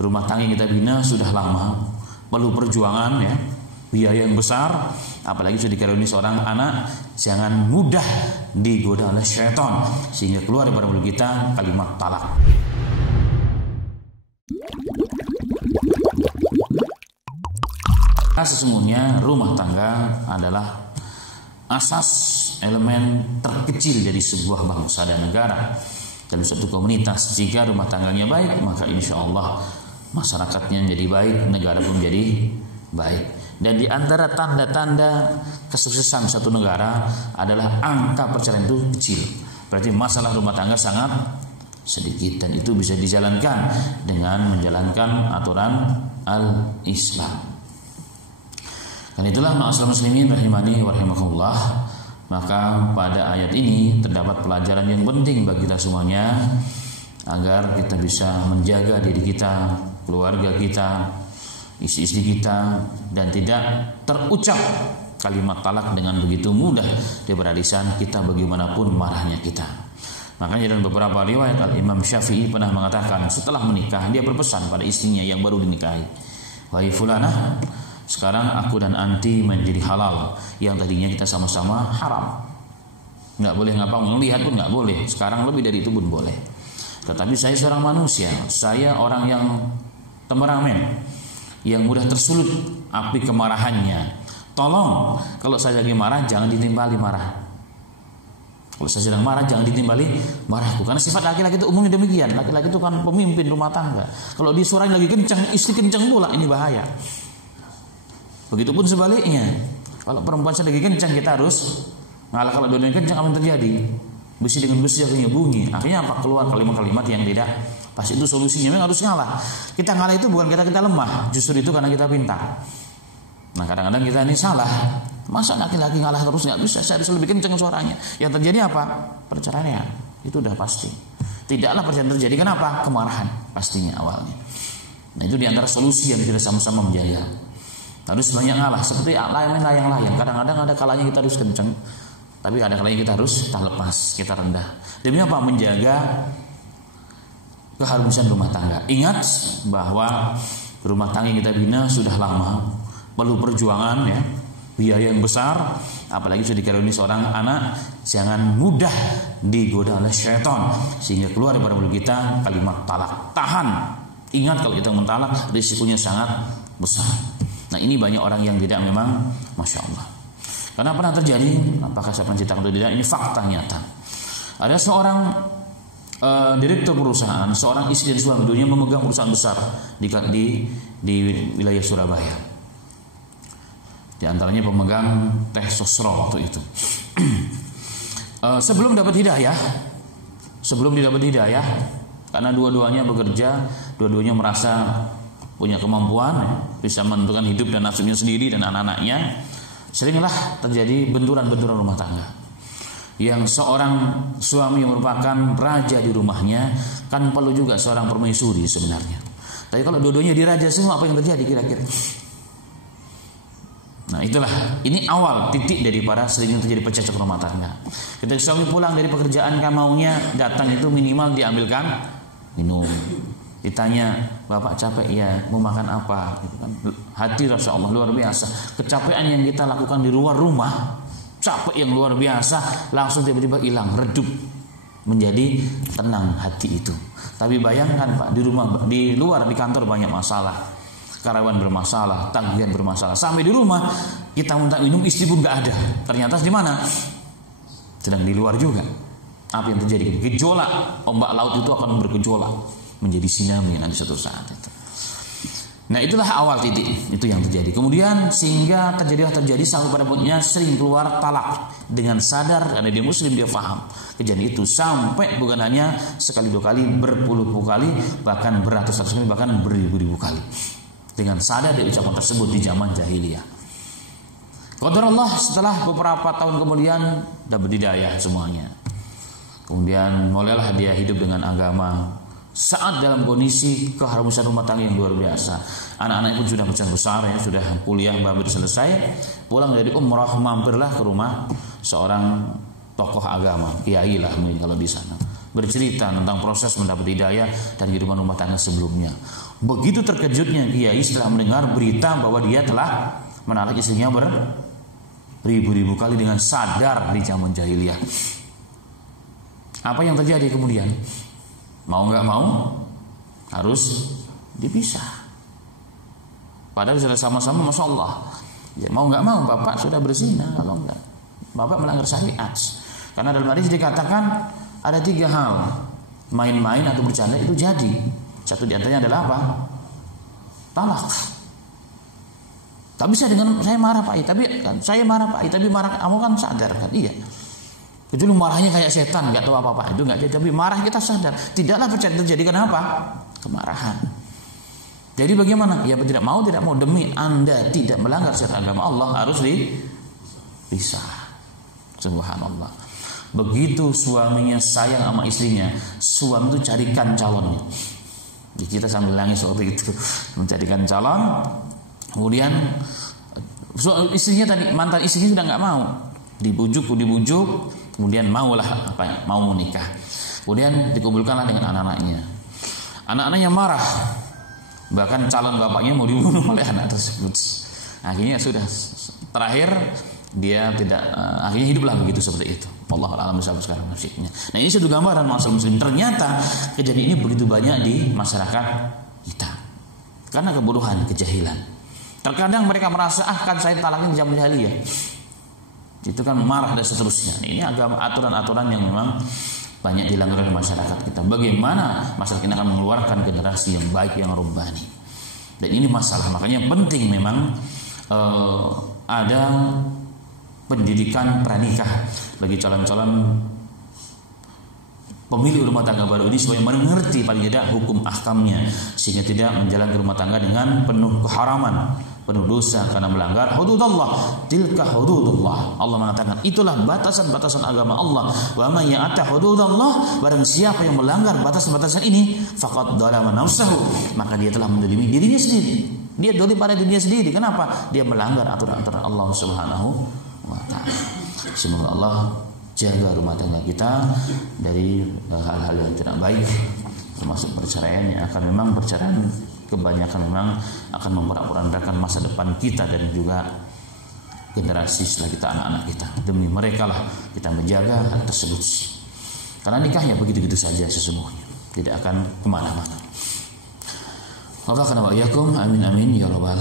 Rumah tangga yang kita bina sudah lama, perlu perjuangan ya, biaya yang besar, apalagi sudah dikaruniai seorang anak, jangan mudah digoda oleh syaitan sehingga keluar dari mulut kita kalimat talak. Sesungguhnya rumah tangga adalah asas elemen terkecil dari sebuah bangsa dan negara, dalam suatu komunitas. Jika rumah tangganya baik, maka insya Allah masyarakatnya menjadi baik, negara pun menjadi baik. Dan di antara tanda-tanda kesuksesan satu negara adalah angka perceraian itu kecil. Berarti masalah rumah tangga sangat sedikit, dan itu bisa dijalankan dengan menjalankan aturan al-Islam. Dan itulah ma'asyiral muslimin rahimani wa rahimakumullah. Maka pada ayat ini terdapat pelajaran yang penting bagi kita semuanya, agar kita bisa menjaga diri kita, keluarga kita, istri-istri kita, dan tidak terucap kalimat talak dengan begitu mudah daripada lisan kita bagaimanapun marahnya kita. Makanya dalam beberapa riwayat Al-Imam Syafi'i pernah mengatakan setelah menikah, dia berpesan pada istrinya yang baru dinikahi, "Wahai fulanah, sekarang aku dan anti menjadi halal, yang tadinya kita sama-sama haram. Nggak boleh ngapa-ngapa, melihat pun nggak boleh. Sekarang lebih dari itu pun boleh. Tetapi saya seorang manusia, saya orang yang temperamen, yang mudah tersulut api kemarahannya. Tolong, kalau saya lagi marah jangan ditimbali marah. Kalau saya sedang marah jangan ditimbali marahku. Karena sifat laki-laki itu umumnya demikian. Laki-laki itu kan pemimpin rumah tangga. Kalau disuarain lagi kencang, istri kencang pula, ini bahaya. Begitupun sebaliknya, kalau perempuan sedang kencang kita harus ngalah. Kalau dua-duanya kencang, apa yang terjadi? Besi dengan besi akhirnya bunyi. Akhirnya apa? Keluar kalimat-kalimat yang tidak pas. Itu solusinya memang harus ngalah. Kita ngalah itu bukan karena kita lemah, justru itu karena kita pintar. Nah kadang-kadang kita ini salah. Masa laki-laki ngalah terus? Nggak bisa, saya harus lebih kencang suaranya. Yang terjadi apa? Perceraian. Itu udah pasti. Tidaklah perceraian terjadi, kenapa? Kemarahan pastinya awalnya. Nah itu diantara solusi yang kita sama-sama menjaga. Harus banyak ngalah, seperti layang-layang. Kadang-kadang ada kalanya kita harus kenceng, tapi ada kalanya kita harus lepas, kita rendah. Demi apa? Menjaga keharmonisan rumah tangga. Ingat bahwa rumah tangga yang kita bina sudah lama, perlu perjuangan ya, biaya yang besar, apalagi sudah dikaruniai seorang anak, jangan mudah digoda oleh syaitan sehingga keluar dari mulut kita kalimat talak. Tahan. Ingat kalau kita mentalak risikonya sangat besar. Nah ini banyak orang yang tidak memang, Masya Allah. Karena pernah terjadi, apakah saya pernah ceritakan atau tidak, ini fakta nyata. Ada seorang direktur perusahaan, seorang istri dan suami, dunia memegang perusahaan besar di wilayah Surabaya. Di antaranya pemegang Teh Sosro waktu itu. Sebelum dapat hidayah, karena dua-duanya bekerja, dua-duanya merasa punya kemampuan ya, bisa menentukan hidup dan nasibnya sendiri dan anak-anaknya, seringlah terjadi benturan-benturan rumah tangga. Yang seorang suami yang merupakan raja di rumahnya kan perlu juga seorang permaisuri sebenarnya. Tapi kalau dua-duanya diraja semua, apa yang terjadi kira-kira? Nah itulah, ini awal titik daripada seringnya terjadi pecah rumah tangga. Ketika suami pulang dari pekerjaan, kan maunya datang itu minimal diambilkan minum. Ditanya, "Bapak capek ya, mau makan apa?" Gitu kan. Hati Masya Allah luar biasa. Kecapean yang kita lakukan di luar rumah, capek yang luar biasa, langsung tiba-tiba hilang, redup, menjadi tenang hati itu. Tapi bayangkan Pak, di rumah, di luar, di kantor banyak masalah, karyawan bermasalah, tagihan bermasalah. Sampai di rumah kita minta minum, istri pun nggak ada. Ternyata di mana? Sedang di luar juga. Apa yang terjadi? Gejolak, ombak laut itu akan bergejolak, menjadi tsunami nanti suatu saat itu. Nah itulah awal titik itu yang terjadi. Kemudian sehingga terjadi sampai pada punya sering keluar talak dengan sadar, karena dia muslim, dia paham kejadian itu, sampai bukan hanya sekali dua kali, berpuluh-puluh kali, bahkan beratus-ratus kali, bahkan beribu-ribu kali. Dengan sadar dia ucapan tersebut di zaman jahiliyah. Qadar Allah, setelah beberapa tahun kemudian dapat hidayah semuanya. Kemudian mulailah dia hidup dengan agama. Saat dalam kondisi keharmonisan rumah tangga yang luar biasa, anak-anak pun sudah besar ya, sudah kuliah, hampir selesai, pulang dari umrah, mampirlah ke rumah seorang tokoh agama, kiai lah mungkin kalau di sana, bercerita tentang proses mendapat hidayah dan kehidupan rumah tangga sebelumnya. Begitu terkejutnya kiai setelah mendengar berita bahwa dia telah menarik istrinya beribu-ribu kali dengan sadar di zaman jahiliyah. Apa yang terjadi kemudian? Mau nggak mau harus dipisah. Padahal sudah sama-sama, masya Allah. Ya, mau nggak mau bapak sudah berzina, kalau enggak bapak melanggar syariat. Karena dalam hadis dikatakan ada 3 hal, main-main atau bercanda itu jadi. Satu di antaranya adalah apa? Talak. Tak bisa dengan saya marah Pak, tapi marah kamu kan sadar kan? Iya. Kecuali marahnya kayak setan, nggak tahu apa-apa, itu nggak jadi. Tapi marah kita sadar, tidaklah terjadi kenapa? Kemarahan. Jadi bagaimana? Ya tidak mau demi Anda tidak melanggar syariat agama Allah harus dipisah. Subhanallah. Begitu suaminya sayang sama istrinya, suami itu carikan calonnya. Jadi kita sambil nangis waktu itu mencarikan calon. Kemudian istrinya tadi, mantan istrinya sudah nggak mau, dibujuk, kemudian mau menikah. Kemudian dikumpulkanlah dengan anak-anaknya. Anak-anaknya marah. Bahkan calon bapaknya mau dibunuh oleh anak tersebut. Akhirnya sudah terakhir dia tidak, akhirnya hiduplah begitu seperti itu. Wallahu a'lam bishawab sekarang nasibnya. Nah, ini satu gambaran masalah muslim. Ternyata kejadian ini begitu banyak di masyarakat kita. Karena kebodohan, kejahilan. Terkadang mereka merasa kan saya talaknya di zaman jahiliyah. Itu kan marah dan seterusnya. Ini agama aturan-aturan yang memang banyak dilanggar oleh masyarakat kita. Bagaimana masyarakat kita akan mengeluarkan generasi yang baik, yang rubbani. Dan ini masalah. Makanya penting memang ada pendidikan pranikah bagi calon-calon pemilik rumah tangga baru ini supaya mengerti paling tidak hukum ahkamnya, sehingga tidak menjalankan rumah tangga dengan penuh keharaman, penuh dosa karena melanggar hududullah. Tilka hududullah. Allah mengatakan itulah batasan-batasan agama Allah. Wa may ya'ta hududullah, barang siapa yang melanggar batasan-batasan ini faqad dzalama nafsahu, maka dia telah menzalimi dirinya sendiri. Dia dolim pada dirinya sendiri. Kenapa? Dia melanggar aturan-aturan Allah Subhanahu wa ta'ala. Semoga Allah jaga rumah tangga kita dari hal-hal yang tidak baik, termasuk perceraian yang akan memang perceraian kebanyakan memang akan memporak-porandakan masa depan kita dan juga generasi setelah kita, anak-anak kita. Demi mereka lah kita menjaga hal tersebut, karena nikah ya begitu-begitu saja sesungguhnya, tidak akan kemana-mana. Wafaqana wa iyyakum, amin amin ya rabbal